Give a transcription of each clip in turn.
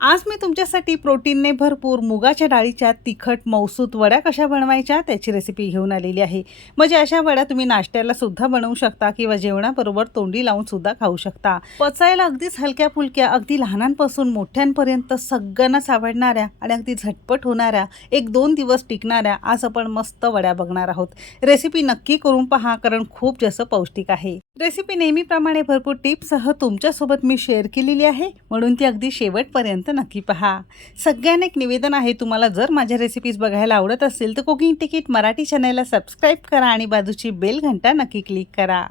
आज मी तुमच्यासाठी प्रोटीनने भरपूर मुगाच्या डाळीच्या तिखट मौसूत वड्या कशा बनवायच्या त्याची रेसिपी घेऊन आलेली आहे. म्हणजे अशा वड्या तुम्ही नाश्त्याला सुद्धा बनवू शकता किंवा जेवणाबरोबर तोंडी लावून सुद्धा खाऊ शकता. पचायला अगदीच हलक्या फुलक्या अगदी लहानांपासून मोठ्यांपर्यंत सगळ्यांनाच आवडणाऱ्या आणि अगदी झटपट होणाऱ्या एक दोन दिवस टिकणाऱ्या आज आपण मस्त वड्या बघणार आहोत. रेसिपी नक्की करून पहा कारण खूप जास्त पौष्टिक आहे. रेसिपी नेहमीप्रमाणे भरपूर टिप्ससह तुमच्यासोबत मी शेअर केलेली आहे. म्हणून ती अगदी शेवटपर्यंत तर नक्की पहा. सगळ्यांना एक निवेदन आहे तुम्हाला जर माझ्या रेसिपीज बघायला आवडत असेल तर कुकिंग तिकीट मराठी चॅनलला सबस्क्राईब करा आणि बाजूची बेल घंटा नक्की क्लिक करा.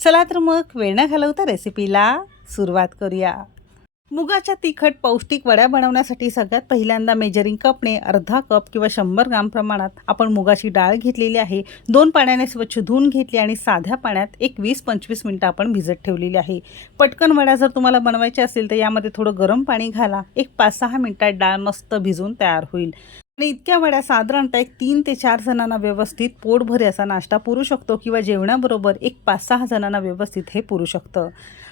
चला तर मग वेळ न घालवता रेसिपीला सुरुवात करूया. मुगाच्या तिखट पौष्टिक वड्या बनवण्यासाठी सगळ्यात पहिल्यांदा मेजरिंग कपने अर्धा कप किंवा शंभर ग्राम प्रमाणात आपण मुगाची डाळ घेतलेली आहे. दोन पाण्याने स्वच्छ धुवून घेतली आणि साध्या पाण्यात एक वीस पंचवीस मिनटं आपण भिजत ठेवलेली आहे. पटकन वड्या जर तुम्हाला बनवायच्या असेल तर यामध्ये थोडं गरम पाणी घाला. एक पाच सहा मिनटात डाळ मस्त भिजून तयार होईल. आणि इतक्या वड्या साधारणतः एक तीन ते चार जणांना व्यवस्थित पोटभरी असा नाश्ता पुरू शकतो किंवा जेवणाबरोबर एक पाच सहा जणांना व्यवस्थित हे पुरू शकतं.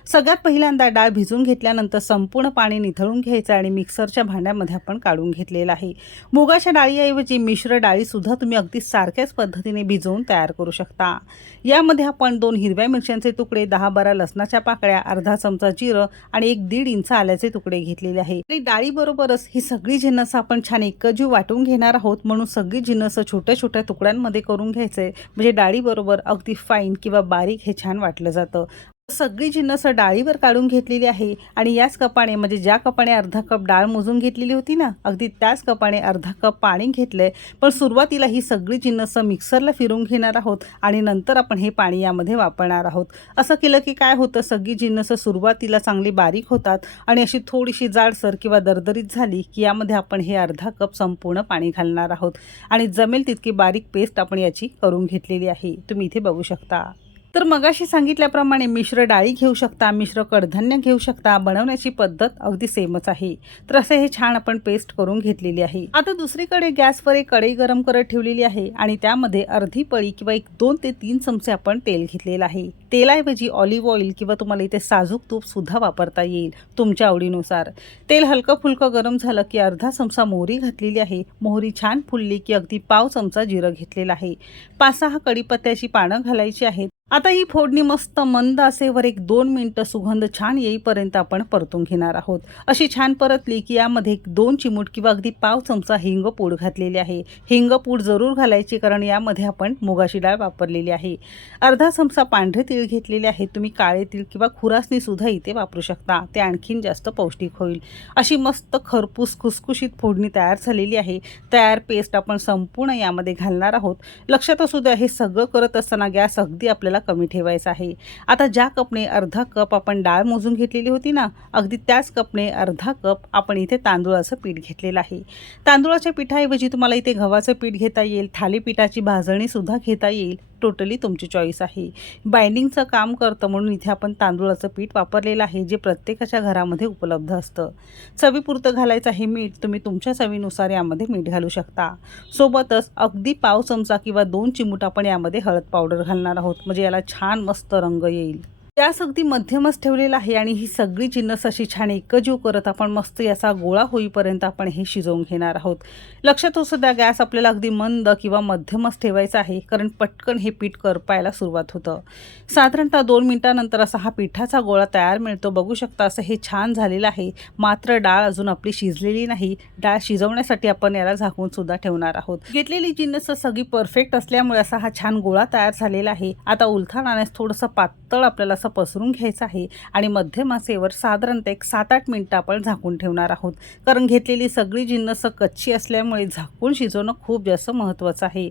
सगळ्यात पहिल्यांदा डाळ भिजून घेतल्यानंतर संपूर्ण पाणी निथळून घ्यायचं आणि मिक्सरच्या भांड्यामध्ये आपण काढून घेतलेलं आहे. मुगाच्या डाळीऐवजी मिश्र डाळीसुद्धा तुम्ही अगदी सारख्याच पद्धतीने भिजवून तयार करू शकता. यामध्ये आपण दोन हिरव्या मिरच्यांचे तुकडे दहा बारा लसणाच्या पाकळ्या अर्धा चमचा जिरं आणि एक दीड इंच आल्याचे तुकडे घेतलेले आहे. आणि डाळीबरोबरच ही सगळी जिन्नस आपण छान एकजीव वाटून घेणार आहोत म्हणून सगळी जिन्नस छोट्या छोट्या तुकड्यांमध्ये करून घ्यायचे. म्हणजे डाळीबरोबर अगदी फाईन किंवा बारीक हे छान वाटलं जातं. सगळी जिन्नस डाळीवर काढून घेतलेली आहे आणि याच कपाने म्हणजे ज्या कपाने अर्धा कप डाळ मोजून घेतलेली होती ना अगदी त्याच कपाने अर्धा कप पाणी घेतलंय. पण सुरुवातीला ही सगळी जिन्नस मिक्सरला फिरून घेणार आहोत आणि नंतर आपण हे पाणी यामध्ये वापरणार आहोत. असं केलं की काय होतं सगळी जिन्नस सुरुवातीला चांगली बारीक होतात आणि अशी थोडीशी जाडसर किंवा दरदरीत झाली की यामध्ये आपण हे अर्धा कप संपूर्ण पाणी घालणार आहोत. आणि जमेल तितकी बारीक पेस्ट आपण याची करून घेतलेली आहे. तुम्ही इथे बघू शकता. तर मगाशी सांगितल्याप्रमाणे मिश्र डाळी घेऊ शकता मिश्र कडधान्य घेऊ शकता बनवण्याची पद्धत अगदी सेमच आहे. तर असे हे छान आपण पेस्ट करून घेतलेली आहे. आता दुसरीकडे गॅसवर एक कढई गरम करत ठेवलेली आहे आणि त्यामध्ये अर्धी पळी किंवा एक दोन ते तीन चमचे आपण तेल घेतलेलं आहे. तेलाऐवजी ऑलिव्ह ऑइल किंवा तुम्हाला इथे साजूक तूप सुद्धा वापरता येईल तुमच्या आवडीनुसार. तेल हलकं फुलकं गरम झालं की अर्धा चमचा मोहरी घातलेली आहे. मोहरी छान फुलली की अगदी पाव चमचा जिरं घेतलेला आहे. पाच सहा कढीपत्त्याची पानं घालायची आहेत. आता ही फोडणी मस्त मंद असेवर एक दोन मिनटं सुगंध छान येईपर्यंत आपण परतून घेणार आहोत. अशी छान परतली की यामध्ये एक दोन चिमूट किंवा अगदी पाव चमचा हिंग पूड घातलेली आहे. हिंग पूड जरूर घालायची कारण यामध्ये आपण मुगाची डाळ वापरलेली आहे. अर्धा चमचा पांढरे तीळ घेतलेले आहे तुम्ही काळे तीळ किंवा खुरासनीसुद्धा इथे वापरू शकता. ते आणखीन जास्त पौष्टिक होईल. अशी मस्त खरपूस खुसखुशीत फोडणी तयार झालेली आहे. तयार पेस्ट आपण संपूर्ण यामध्ये घालणार आहोत. लक्षात असू द्या हे सगळं करत असताना गॅस अगदी आपल्याला कमी ठेवायचा आहे. आता ज्या कपने अर्धा कप आपण डाळ मोजून घेतलेली होती ना अगदी त्याच कपने अर्धा कप आपण इथे तांदूळाचं पीठ घेतलेलं आहे. तांदूळाच्या पिठाऐवजी तुम्हाला इथे गव्हाचं पीठ घेता येईल थालीपीठाची भाजणीसुद्धा घेता येईल. टोटली तुमची चॉईस आहे. बाइंडिंगचं काम करतं म्हणून इथे आपण तांदूळाचं पीठ वापरलेलं आहे जे प्रत्येकाच्या घरामध्ये उपलब्ध असतं. चवीपुरतं घालायचं आहे मीठ तुम्ही तुमच्या चवीनुसार यामध्ये मीठ घालू शकता. सोबतच अगदी पाव चमचा किंवा दोन चिमूट आपण यामध्ये हळद पावडर घालणार आहोत म्हणजे याला छान मस्त रंग येईल. गॅस अगदी मध्यमच ठेवलेला आहे आणि ही सगळी जिन्नस अशी छान एकजीव करत आपण मस्त याचा गोळा होईपर्यंत आपण हे शिजवून घेणार आहोत. लक्षात हो द्या गॅस आपल्याला अगदी मंद किंवा मध्यमच ठेवायचा आहे कारण पटकन हे पीठ करपायला सुरुवात होतं. साधारणतः दोन मिनटानंतर असा हा पिठाचा गोळा तयार मिळतो. बघू शकता असं हे छान झालेलं आहे. मात्र डाळ अजून आपली शिजलेली नाही. डाळ शिजवण्यासाठी आपण याला झाकून सुद्धा ठेवणार आहोत. घेतलेली जिन्नस सगळी परफेक्ट असल्यामुळे असा हा छान गोळा तयार झालेला आहे. आता उलथान आणण्यास थोडंसं पातळ आपल्याला असं पसरून घ्यायचं आहे आणि मध्यम आचेवर साधारणतः एक सात आठ मिनटं आपण झाकून ठेवणार आहोत. कारण घेतलेली सगळी जिन्नस कच्ची असल्यामुळे झाकून शिजवणं खूप जास्त महत्त्वाचं आहे.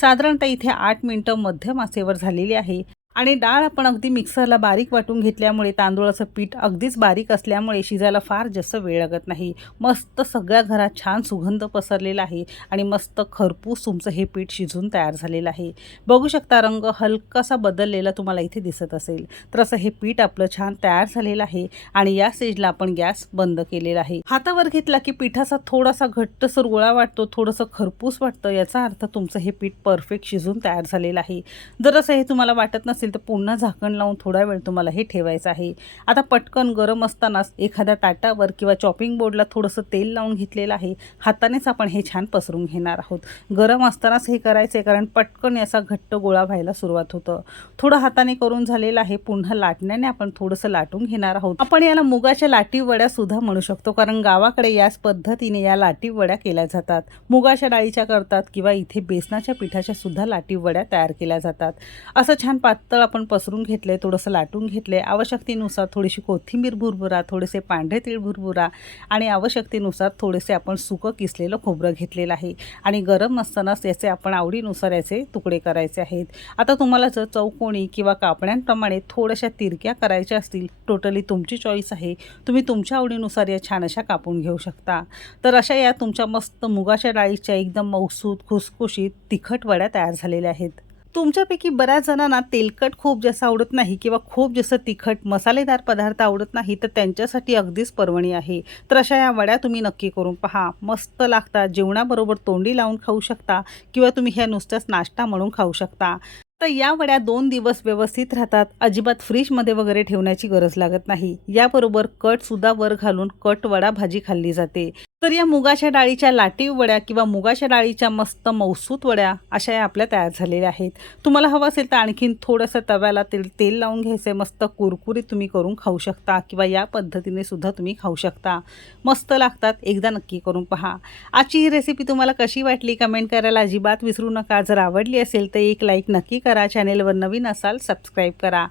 साधारणतः इथे आठ मिनटं मध्यमासेवर झालेली आहे. आणि डाळ आपण अगदी मिक्सरला बारीक वाटून घेतल्यामुळे तांदूळाचं पीठ अगदीच बारीक असल्यामुळे शिजायला फार जास्त वेळ लागत नाही. मस्त सगळ्या घरात छान सुगंध पसरलेला आहे आणि मस्त खरपूस तुमचं हे पीठ शिजून तयार झालेलं आहे. बघू शकता रंग हलकासा बदललेला तुम्हाला इथे दिसत असेल. तर असं हे पीठ आपलं छान तयार झालेलं आहे आणि या स्टेजला आपण गॅस बंद केलेला आहे. हातावर घेतला की पिठाचा थोडासा घट्टसर गोळा वाटतो थोडंसं खरपूस वाटतं याचा अर्थ तुमचं हे पीठ परफेक्ट शिजून तयार झालेलं आहे. जर असं हे तुम्हाला वाटत नसेल असेल तर पुन्हा झाकण लावून थोडा वेळ तुम्हाला हे ठेवायचं आहे. आता पटकन गरम असतानाच एखाद्या ताटावर किंवा चॉपिंग बोर्डला थोडंसं तेल लावून घेतलेलं आहे. हातानेच आपण हे छान पसरून घेणार आहोत. गरम असतानाच हे करायचं आहे कारण पटकन याचा घट्ट गोळा व्हायला सुरुवात होतं. थोडं हाताने करून झालेलं आहे. पुन्हा लाटण्याने आपण थोडंसं लाटून घेणार आहोत. आपण याला मुगाच्या लाटी वड्या सुद्धा म्हणू शकतो कारण गावाकडे याच पद्धतीने या लाटी वड्या केल्या जातात. मुगाच्या डाळीच्या करतात किंवा इथे बेसनाच्या पिठाच्या सुद्धा लाटी वड्या तयार केल्या जातात. असं छान पात पातळ आपण पसरून घेतले थोडंसं लाटून घेतले आवश्यकतेनुसार थोडीशी कोथिंबीर भुरभुरा थोडेसे पांढरे तीळ भुरभुरा आणि आवश्यकतेनुसार थोडेसे आपण सुकं किसलेलं खोबरं घेतलेलं आहे. आणि गरम असतानाच याचे आपण आवडीनुसार याचे तुकडे करायचे आहेत. आता तुम्हाला जर चौकोणी किंवा कापण्यांप्रमाणे थोड्याशा तिरक्या करायच्या असतील टोटली तुमची चॉईस आहे. तुम्ही तुमच्या आवडीनुसार या छान अशा कापून घेऊ शकता. तर अशा या तुमच्या मस्त मुगाच्या डाळीच्या एकदम मौसूद खुसखुशीत तिखट वड्या तयार झालेल्या आहेत. तुमच्यापैकी बऱ्याच जणांना तेलकट खूप जास्त आवडत नाही किंवा खूप जास्त तिखट मसालेदार पदार्थ आवडत नाही तर त्यांच्यासाठी अगदीच पर्वणी आहे. तर अशा या वड्या तुम्ही नक्की करून पहा. मस्त लागतात जेवणाबरोबर तोंडी लावून खाऊ शकता किंवा तुम्ही ह्या नुसत्याच नाश्ता म्हणून खाऊ शकता. तर या वड्या दोन दिवस व्यवस्थित राहतात. अजिबात फ्रीजमध्ये वगैरे ठेवण्याची गरज लागत नाही. याबरोबर कटसुद्धा वर घालून कट वडा भाजी खाल्ली जाते. तर या मुगाच्या डाळीच्या लाटीव वड्या किंवा मुगाच्या डाळीच्या मस्त मौसूत वड्या अशा या आपल्या तयार झालेल्या आहेत. तुम्हाला हवं असेल तर आणखीन थोडंसं तव्याला तेल तेल लावून घ्यायचं आहे मस्त कुरकुरीत तुम्ही करून खाऊ शकता किंवा या पद्धतीने सुद्धा तुम्ही खाऊ शकता. मस्त लागतात. एकदा नक्की करून पहा. आजची ही रेसिपी तुम्हाला कशी वाटली कमेंट करायला अजिबात विसरू नका. जर आवडली असेल तर एक लाईक नक्की करा. चॅनेलवर नवीन असाल सबस्क्राईब करा.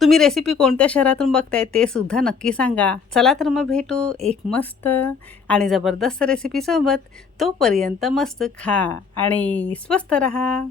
तुम्ही रेसिपी कोणत्या शहरातून बघताय ते सुद्धा नक्की सांगा. चला तर मग भेटू एक मस्त आणि जबरदस्त जबरदस्त रेसिपीसोबत तोपर्यंत मस्त खा आणि स्वस्त रहा.